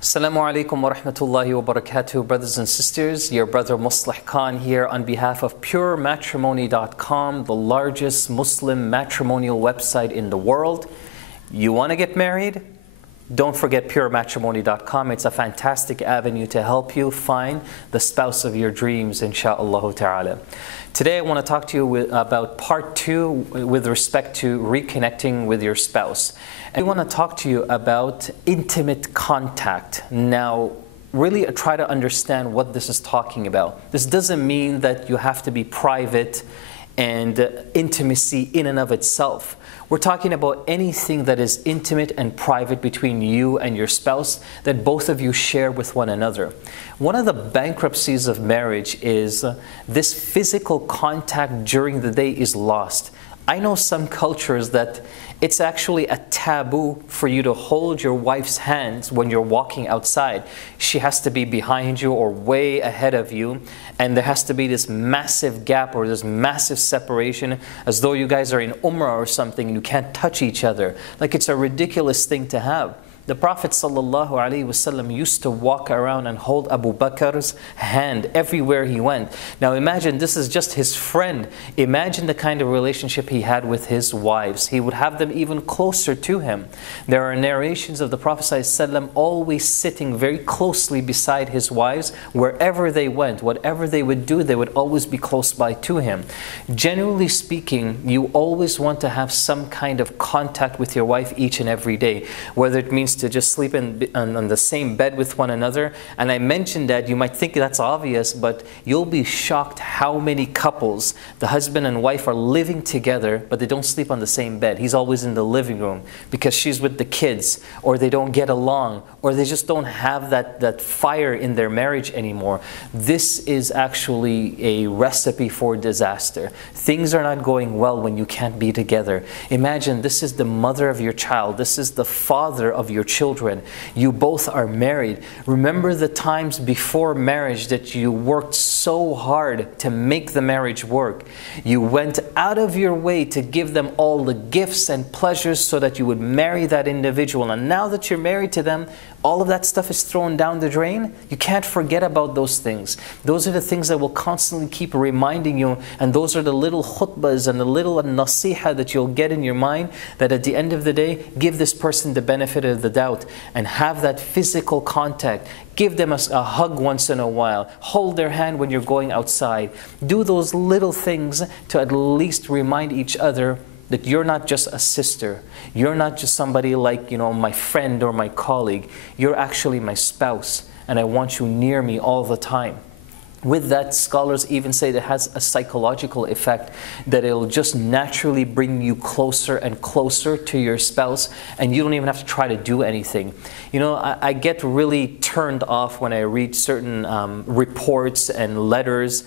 Assalamu alaikum wa rahmatullahi wa barakatuh, brothers and sisters. Your brother Musleh Khan here on behalf of Matrimony.com, the largest Muslim matrimonial website in the world. You want to get married? Don't forget Matrimony.com. It's a fantastic avenue to help you find the spouse of your dreams, insha'Allah ta'ala. Today I want to talk to you about part 2 with respect to reconnecting with your spouse. And I want to talk to you about intimate contact. Now, really try to understand what this is talking about. This doesn't mean that you have to be private and intimacy in and of itself. We're talking about anything that is intimate and private between you and your spouse that both of you share with one another. One of the bankruptcies of marriage is this physical contact during the day is lost. I know some cultures that it's actually a taboo for you to hold your wife's hands when you're walking outside. She has to be behind you or way ahead of you, and there has to be this massive gap or this massive separation, as though you guys are in Umrah or something and you can't touch each other. Like, it's a ridiculous thing to have. The Prophet ﷺ used to walk around and hold Abu Bakr's hand everywhere he went. Now imagine, this is just his friend. Imagine the kind of relationship he had with his wives. He would have them even closer to him. There are narrations of the Prophet ﷺ always sitting very closely beside his wives. Wherever they went, whatever they would do, they would always be close by to him. Generally speaking, you always want to have some kind of contact with your wife each and every day, whether it means to just sleep on the same bed with one another. And I mentioned that you might think that's obvious, but you'll be shocked how many couples, the husband and wife, are living together, but they don't sleep on the same bed. He's always in the living room because she's with the kids, or they don't get along, or they just don't have that fire in their marriage anymore. This is actually a recipe for disaster. Things are not going well when you can't be together. Imagine, this is the mother of your child. This is the father of your children. You both are married. Remember the times before marriage that you worked so hard to make the marriage work. You went out of your way to give them all the gifts and pleasures so that you would marry that individual. And now that you're married to them, all of that stuff is thrown down the drain. You can't forget about those things. Those are the things that will constantly keep reminding you, and those are the little khutbahs and the little nasiha that you'll get in your mind, that at the end of the day, give this person the benefit of the doubt and have that physical contact. Give them a hug once in a while. Hold their hand when you're going outside. Do those little things to at least remind each other that you're not just a sister. You're not just somebody like, my friend or my colleague. You're actually my spouse, and I want you near me all the time. With that, scholars even say that it has a psychological effect, that it'll just naturally bring you closer and closer to your spouse, and you don't even have to try to do anything. I get really turned off when I read certain reports and letters,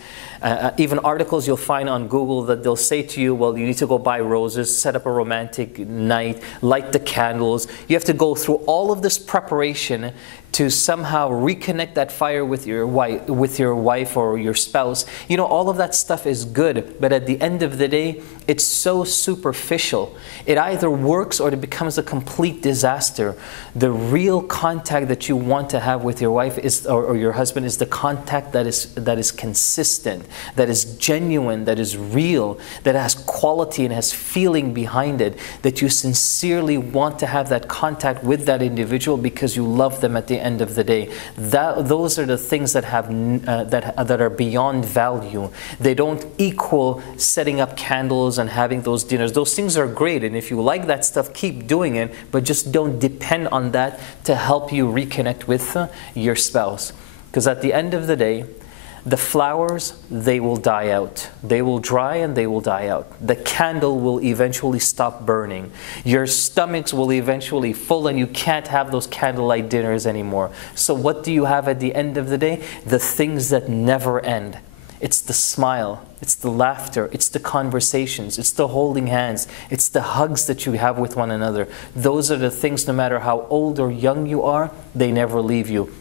even articles you'll find on Google, that they'll say to you, well, you need to go buy roses, set up a romantic night, light the candles. You have to go through all of this preparation to somehow reconnect that fire with your wife or your spouse. All of that stuff is good, but at the end of the day, it's so superficial. It either works or it becomes a complete disaster. The real contact that you want to have with your wife or your husband is the contact that is consistent, that is genuine, that is real, that has quality and has feeling behind it, that you sincerely want to have that contact with that individual because you love them at the end of the day. Those are the things that that are beyond value. They don't equal setting up candles and having those dinners. Those things are great, and if you like that stuff, keep doing it, but just don't depend on that to help you reconnect with your spouse. Because at the end of the day, the flowers, they will die out. They will dry and they will die out. The candle will eventually stop burning. Your stomachs will eventually full, and you can't have those candlelight dinners anymore. So what do you have at the end of the day? The things that never end. It's the smile, it's the laughter, it's the conversations, it's the holding hands, it's the hugs that you have with one another. Those are the things, no matter how old or young you are, they never leave you.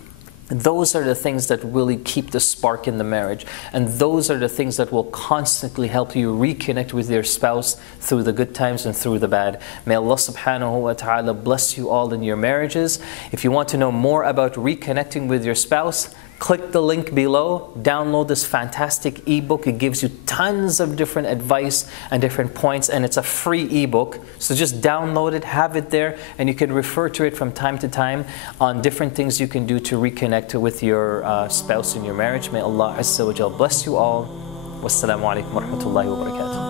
Those are the things that really keep the spark in the marriage. And those are the things that will constantly help you reconnect with your spouse through the good times and through the bad. May Allah subhanahu wa ta'ala bless you all in your marriages. If you want to know more about reconnecting with your spouse, click the link below, download this fantastic ebook. It gives you tons of different advice and different points, and it's a free ebook. So just download it, have it there, and you can refer to it from time to time on different things you can do to reconnect with your spouse in your marriage. May Allah Azza wa Jal bless you all. Wassalamu alaikum wa rahmatullahi wa barakatuh.